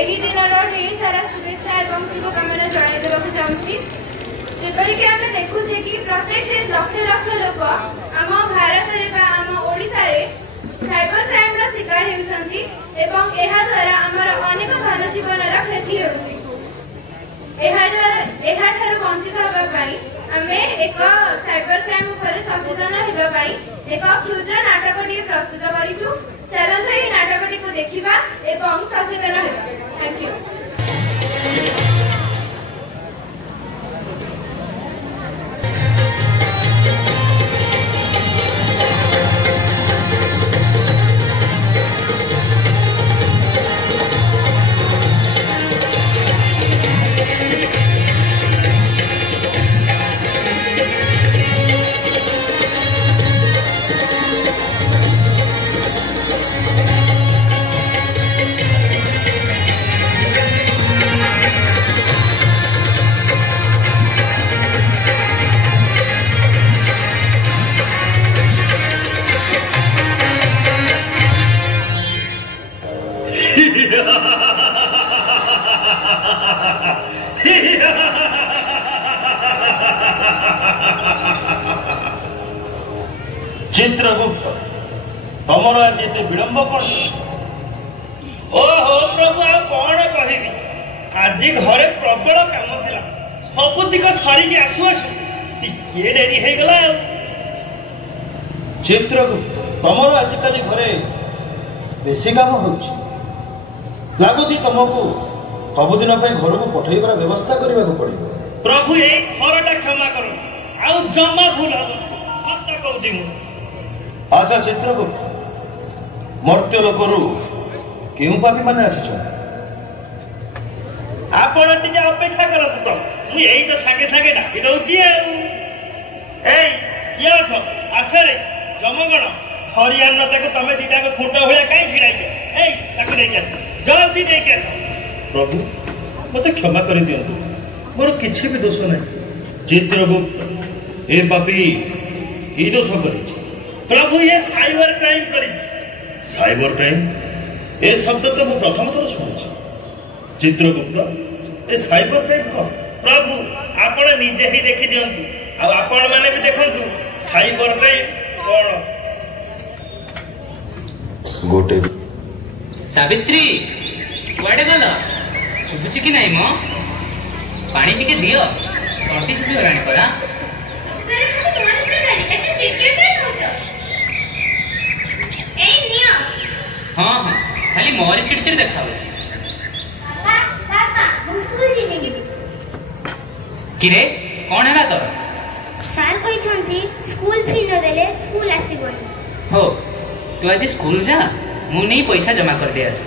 ଏହି ଦିନର ଢେର ସାରା शुभेच्छा एवं शुभकामना जणाई देବାକୁ ଚାହୁଁଛି। ଯେପରିକି ଆମେ ଦେଖୁଛେ କି ପ୍ରତ୍ୟେକ ଦିନ ଲକ୍ଷ ଲକ୍ଷ ଲୋକ ଆମ ଭାରତରେ ବା ଆମ ଓଡ଼ିଶାରେ ସାଇବର କ୍ରାଇମର ଶିକାର ହେଉଛନ୍ତି ଏବଂ ଏହା ଦ୍ୱାରା ଆମର ଅନେକ ଧନ ଜୀବନର କ୍ଷତି ହେଉଛି। ଏହାଠାରୁ ବଞ୍ଚିତ ହେବା ପାଇଁ ଆମେ ଏକ ସାଇବର କ୍ରାଇମ ଉପରେ ସଚେତନ ହେବା ପାଇଁ ଏକ କ୍ଷୁଦ୍ର ନାଟକଟିଏ ପ୍ରସ୍ତୁତ କରିଛୁ। ଚାଲନ୍ତୁ ଏହି ନାଟକଟିକୁ ଦେଖିବା ଏବଂ ସଚେତନ ହେବା। Thank you. चित्रगुप्त तमर आज एते विलंब कौन? ओहो प्रभु आ कौन कहबी आज घरे प्रबल काम थिला सबुतिक सारिकी आसु आसु टिके डेरी हे गला। चित्रगुप्त तमर आजिकाली घरे बेसी काम होउछ लागुची तुमको सबुदिन पे घर को पठेइबार व्यवस्था करबा को पड़िबो। प्रभु ए थरटा क्षमा करो आ जम्मा भूल हो सत्य कहूची मु। अच्छा चित्रगुप्त मर्त्य लोकरू केउं पापी माने आसिछन? आपण टिके अपेक्षा करत तो मु एई तो सागे सागे डाकी दउची ए किए अछ आसरे जमगण हरियाण ताको तमे दीटा को खुंटा होया काई छिड़ाई ए ताको देई आस जल्दी देई आस। प्रभु मते क्षमा कर दियंतु मोर किछि भी दोष नै। चित्रगुप्त ए पापी की दोष करिछि? प्रभु ये साइबर क्राइम करिछि। साइबर क्राइम ए शब्द तो मु प्रथम थर सुनुछि। चित्रगुप्त ए साइबर क्राइम कौन? प्रभु आपण निजे ही देखि दियंतु आ आपण माने भी देखंतु साइबर क्राइम कौन। गोटे सावित्री कुआडे गल सुबुछि कि नाही मो पानी टिके दियो तंटी सुबि गलानी परा। हाँ हाँ खाली मोरी चिड़चिड़ देखा किरे कौन है तोर? सार कहते स्कूल फी न देले स्कूल आसीबोनी। हो तू आज स्कूल जा मु नहीं पैसा जमा कर दे आस।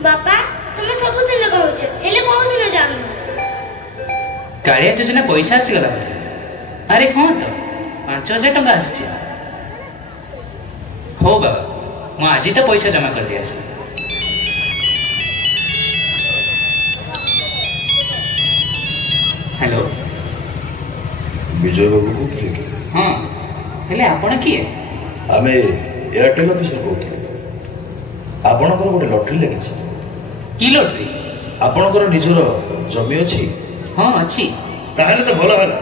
बापा तुम सब दिन कहूछ हेले कोन दिन जानु? कालिया योजना पैसा आसी गला। अरे हाँ तो 5000 टका आसी। हो बाबा मु आज तो पैसा जमा कर दिया। हेलो विजय बाबू कहते? हाँ हेले आपण किए? आमे एयरटेल ऑफिसर कहते। आपणकर गोटे लॉटरी लगी। की लॉटरी? आपणकर निजर जमी अछि? हाँ अच्छी। ताहले तो भलो हला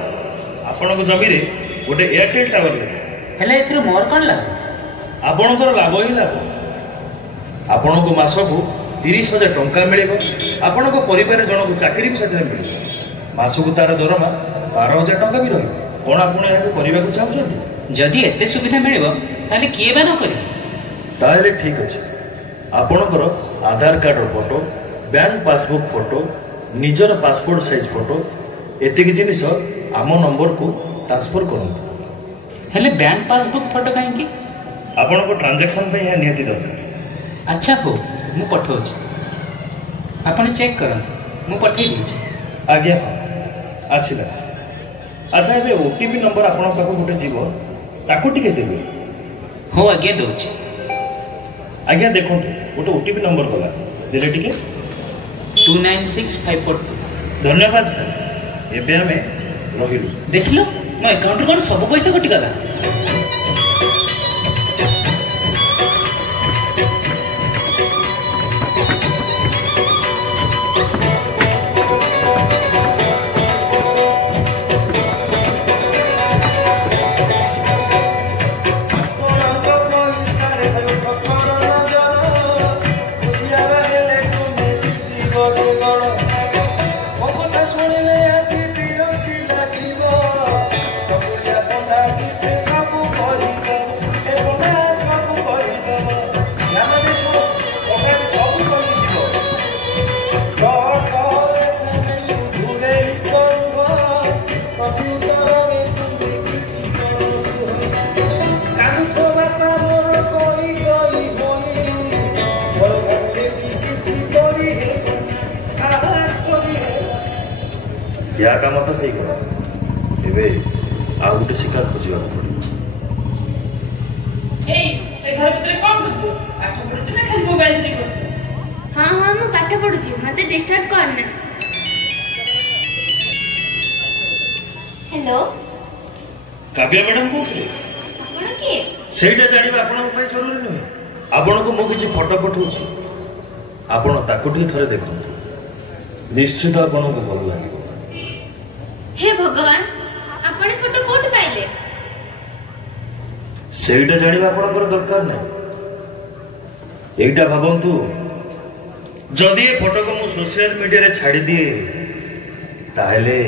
आपण को जमी रे गोटे एयरटेल टावर लगे। हेले एथरो मोर कोन लाग? आपणकर लाभ ही लाभ। आपण को मासकू 30,000 टंका मिलिबो। आपण को परिवार जन को चाकरी भी साथे मिलिबो। मासकू तार दरमा 12,000 टंका भी रही। कोन आपण एहा करबा को चाहछथि? जदि एते सुविधा मिलिबो ताले किए बा न करी? ताहले ठीक अछि। आपणकर Aadhaar card photo, bank passbook photo, निजर पासपोर्ट साइज फोटो एतिक जिनिस आम नंबर को ट्रांसफर करंतु। हेले बैंक पासबुक फोटो काहे की? आपण को ट्रांजैक्शन पे यह नियति दरकार। अच्छा हो मु पठाउछि आपण चेक करंतु मु पठाई दिछि। आज्ञा आसिला। अच्छा एबे ओटीपी नंबर आपण पाखो गोटे जीवो ताको टिके देबे। हो आज्ञा दउछि। आज्ञा देखंतु गोटे ओटीपी नंबर गला देले टिके 296542। धन्यवाद सर। एबे हमें रहिलु देखिलो मो अकाउंट कोन सब पैसा कटि गला। या काम तो हो गला एबे आ गोटे शिकार खोजा पड़े से घर भीतर कौन करछु पाठ पढछु ना खाली मोबाइल रे बसछु हाँ हाँ मु पाठ पढुची मते डिस्टर्ब करना। हेलो काव्या मैडम कहते आपण के सेटा जानिबा आपण पई जरूरी नहीं आपण को मु किछि फोटो पठाउछि आपण ताकु ठी थरे देखंतु निश्चित आपण को भल लागिबो। हे भगवान आपण फोटो कोट पाइले सेटा जानिबा आपण दरकार नहीं एटा भाबंतु जदि ए फोटो को मु सोशल मीडिया रे छाड़ी दिए ताहले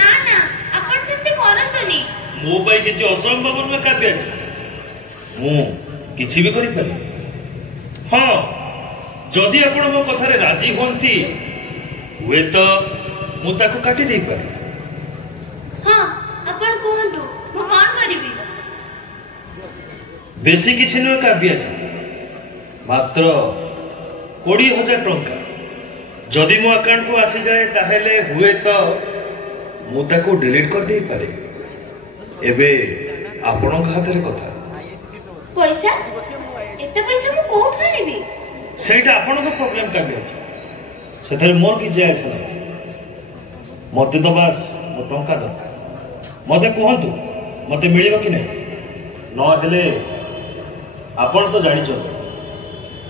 ना ना आपण सेमते करंतुनी मो पई किछि असंभव न काव्य अछि मु किछि भी करि पारि। हां जदि आपण मो कथा रे राजी होंती हुए तो मु ताको काटी दे पारि। हाँ आपण कहंतु मु कोन करिवि बेसी किछि न काव्य अछि मात्र 20,000 टंका जदि मो अकाउंट को आसी जाए ताहेले हुए तो मु ताको डिलीट कर दे पारे। एबे आपण हाथ रे कथा पैसा एते पैसा मु कोठ आनिबि सेटा आपण को प्रॉब्लम का अछि सेथरे मोर कि जाय से मते तो बस मो टंका दरकार मते कहंतु मते मिलिबो कि नै न हेले आपण तो जानि छ।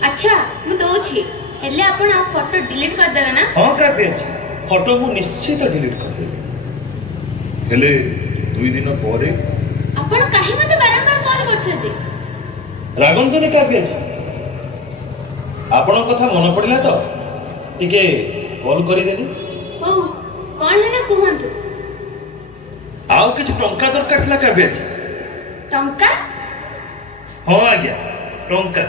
अच्छा मु दोछि हेले आपण आ फोटो डिलीट कर देबे ना। हां का पेज फोटो मु निश्चित डिलीट कर देबे हेले 2 दिन परे आपण काहे मते बारंबार कॉल करछथि रागंतु ने का पेज आपण कथा मन पड़िला तो टिके कॉल करि देली ओ कोन हेले कहंतु आउ किछ टंका दरकार थला का पेज टंका हां आज्ञा टंका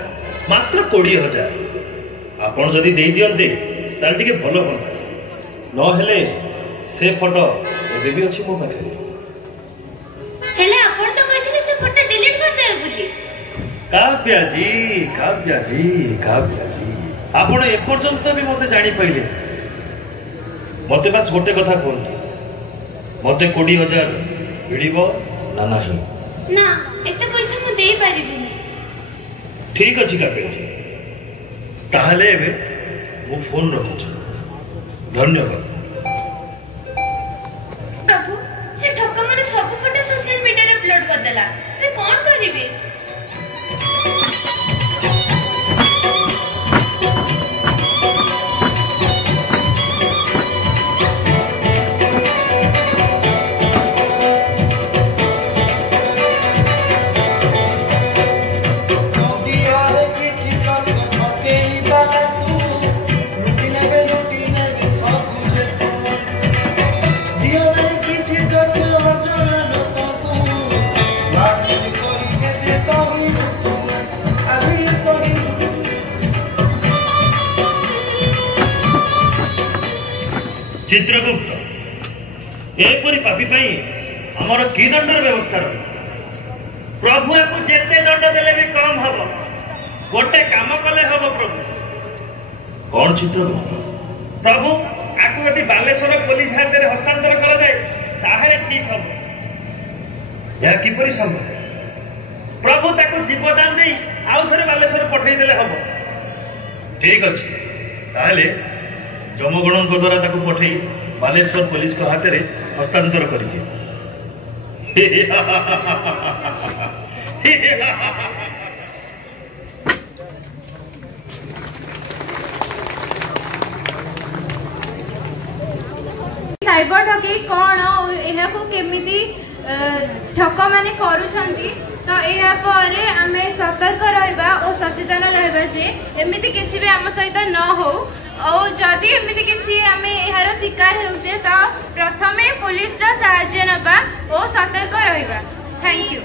मात्र 20,000 आपण जदि दे दियंते ताल टिके भलो होता न हेले से फोटो एबे भी अछि मो पाखरे हेले आपण तो कहथिले से फोटो डिलीट कर देबे बुली काव्याजी आपण ए पर्यंत भी मते जानि पइले मते बस गोटे कथा कहंतु मते 20,000 मिलिबो ना नाही ना एते पैसा मु देई परिबिनी। ठीक अछि काव्याजी ताहले एबे मो फोन रखुछु धन्यवाद। प्रभु से ठक माने सब फोटो सोशल मीडिया रे अपलोड कर देला मैं कोन करिवे चित्रगुप्त एपरी पापी पाई हमर की दंडर व्यवस्था रही प्रभु आपको जेते दंड देले भी कम हबो गोटे काम कले हबो प्रभु कौन चित्रगुप्त प्रभु आपको यदि बालेश्वर पुलिस हाथ रे हस्तांतर करा जाए ताहरे ठीक हबो या किपरि संभव प्रभु ताको जीवदान दे आउ थरे बालेश्वर पठै देले हबो ठीक अछि ताहले जमगण द्वारा ताको पठई बालेश्वर पुलिस को हाथ रे हस्तांतर कर दिए। साइबर ठगी कौन यह को केमिति ठक माने करूछंती तो यह पर आमे सतर्क रहबा और सचेतन रहबा जे एमिति किछि भी हम सहित न हो और जदि एमिति किछि आमे एहार शिकार होउछे तो प्रथमे पुलिस रा सहायता नबा और सतर्क रहबा। Thank you.